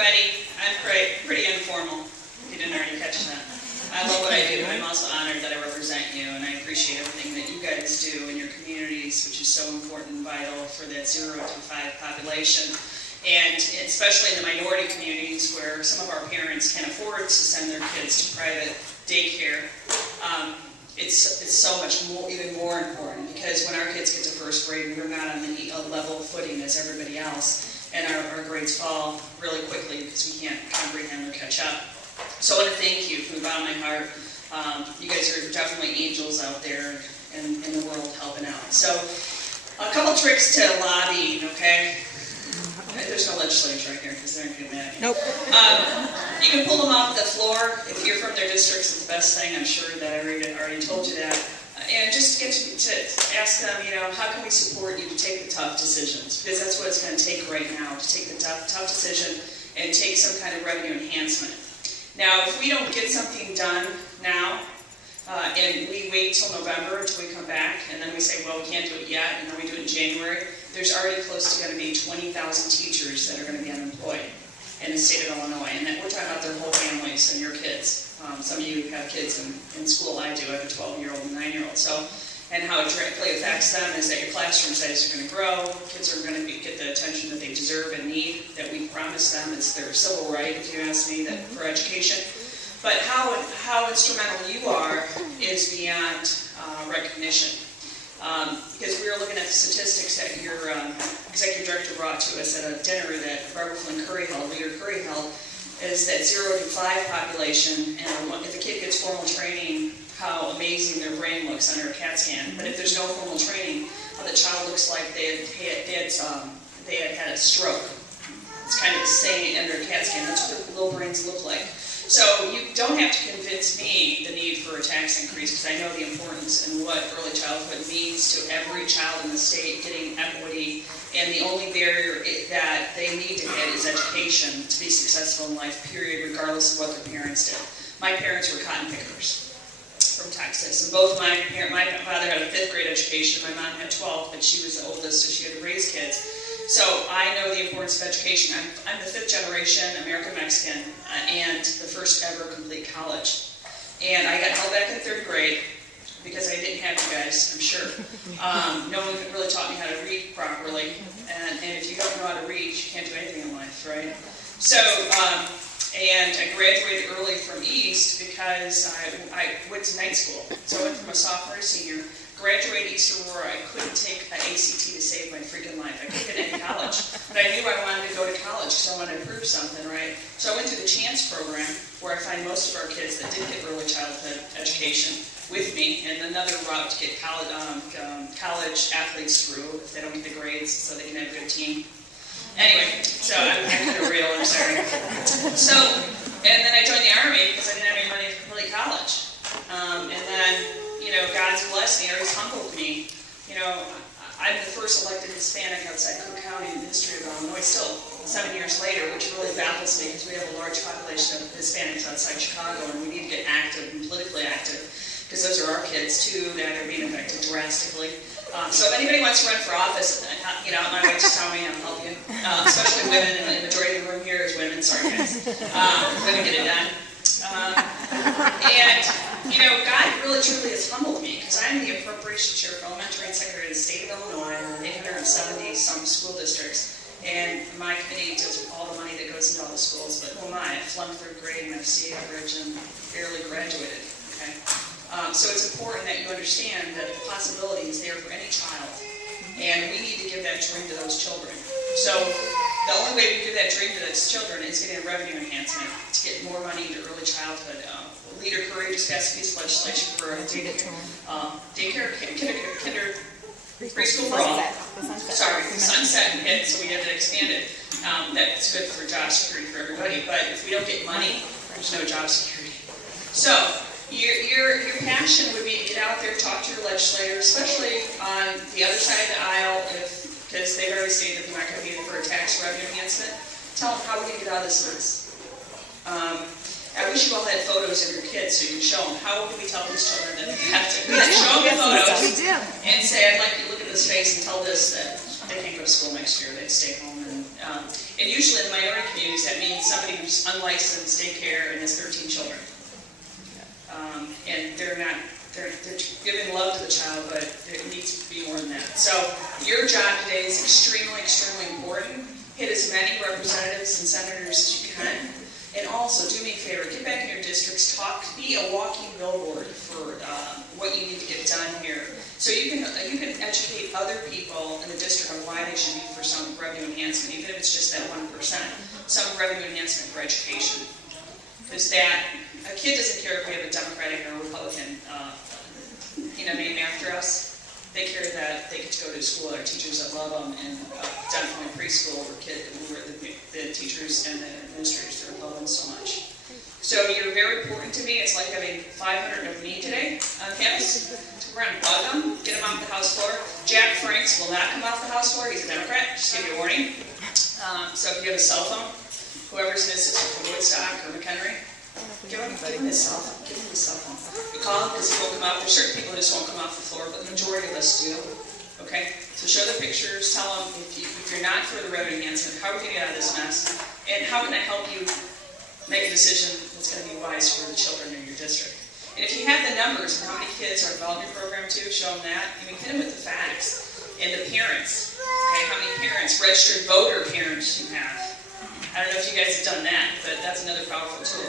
everybody. I'm pretty informal, if you didn't already catch that. I love what I do. I'm also honored that I represent you, and I appreciate everything that you guys do in your communities, which is so important and vital for that 0 to 5 population. And especially in the minority communities where some of our parents can't afford to send their kids to private daycare, it's so much more, even more important, because when our kids get to first grade, we're not on the level footing as everybody else, and our grades fall really quickly because we can't comprehend or catch up. So I want to thank you from the bottom of my heart. You guys are definitely angels out there in the world helping out. So a couple tricks to lobbying, okay? There's no legislators right here because they're not getting mad at me. Nope. You can pull them off the floor if you're from their districts. It's the best thing. I'm sure that I already told you that. And just get to ask them, how can we support you to take the tough decisions? Because that's what it's going to take right now, to take the tough decision and take some kind of revenue enhancement. Now, if we don't get something done now, and we wait till November until we come back, and then we say, well, we can't do it yet, and then we do it in January, there's already close to going to be 20,000 teachers that are going to be unemployed in the state of Illinois, and we're talking about their whole families and your kids. Some of you have kids in school. I do. I have a 12-year-old and 9-year-old. So, and how it directly affects them is that your classroom sizes are going to grow. Kids are going to get the attention that they deserve and need, that we promise them. It's their civil right, if you ask me, for education. But how instrumental you are is beyond recognition. Because we were looking at the statistics that your executive director brought to us at a dinner that Barbara Flynn Curry held, Leader Curry held, is that 0 to 5 population, and if a kid gets formal training, how amazing their brain looks under a CAT scan. But if there's no formal training, how the child looks like they had had a stroke. It's kind of the same under a CAT scan. That's what little brains look like. So you don't have to convince me the need for a tax increase, because I know the importance and what early childhood means to every child in the state getting equity, and the only barrier that they need to get is education to be successful in life, period, regardless of what their parents did. My parents were cotton pickers from Texas, and both my father had a 5th grade education, my mom had 12, but she was the oldest, so she had to raise kids. So I know the importance of education. I'm the 5th generation American-Mexican and the first ever complete college. And I got held back in 3rd grade because I didn't have you guys, I'm sure. No one really taught me how to read properly. And if you don't know how to read, you can't do anything in life, right? So, and I graduated early from East because I went to night school. So I went from a sophomore to senior. Graduated East Aurora. I couldn't take an ACT to save my freaking life. I couldn't get any college. But I knew I wanted to go to college because I wanted to prove something, right? So I went through the Chance program, where I find most of our kids that did get early childhood education with me, and another route to get college athletes through if they don't get the grades, so they can have a good team. Anyway, so I'm kind of real, I'm sorry. So, and then I joined the Army because I didn't have any money to complete college. And then, God's blessed me, or He's humbled me. I'm the first elected Hispanic outside Cook County in the history of Illinois, still 7 years later, which really baffles me because we have a large population of Hispanics outside Chicago, and we need to get active and politically active, because those are our kids too that are being affected drastically. So if anybody wants to run for office, my wife just tell me, I'll help you. Especially women, and the majority of the room here is women, sorry guys. Women get it done. God really truly has humbled me, because I'm the appropriation chair for elementary and secondary in the state of Illinois, 870 some school districts, and my committee deals with all the money that goes into all the schools. But who am I? I flunked 3rd grade and FC average and barely graduated. Okay, so it's important that you understand that the possibility is there for any child, and we need to give that dream to those children. So the only way we give that dream to those children is getting a revenue enhancement to get more money into early childhood. Leader Curry just passed a piece of legislation for daycare, preschool for all. Sorry, the sunset hit, so we had to expand it. That's good for job security for everybody, but if we don't get money, there's no job security. So your passion would be to get out there, talk to your legislators, especially on the other side of the aisle, because they've already stated that they're not going to be for a tax revenue enhancement. Tell them how we can get out of this mess. I wish you all had photos of your kids so you can show them. How would we tell these children that they have to show them the photos and say, I'd like you to look at this face and tell this that they can't go to school next year, they'd stay home. And usually in the minority communities, that means means somebody who's unlicensed daycare and has 13 children. And they're giving love to the child, but it needs to be more than that. So your job today is extremely, extremely important. Hit as many representatives and senators as you can. And also, do me a favor, get back in your districts, be a walking billboard for what you need to get done here. So you can educate other people in the district on why they should be for some revenue enhancement, even if it's just that 1%, some revenue enhancement for education. Because a kid doesn't care if we have a Democratic or a Republican name after us. They care that they get to go to school, our teachers that love them, and definitely preschool where the teachers and the administrators that love them so much. So you're very important to me. It's like having 500 of me today on campus. We're going to bug them, get them off the House floor. Jack Franks will not come off the House floor. He's a Democrat. Just give you a warning. So if you have a cell phone, whoever's in his district from Woodstock or McHenry, give him his cell phone. Give him his cell phone. You call him because he won't come off. There's certain people who just won't come off the floor, but the majority of us do. Okay? So show the pictures. Tell them if you're not for the revenue enhancement, how are we going to get out of this mess? And how can I help you make a decision that's going to be wise for the children in your district? And if you have the numbers of how many kids are involved in your program too, show them that. I mean, hit them with the facts. And the parents. Okay? How many parents, registered voter parents you have. I don't know if you guys have done that, but that's another powerful tool.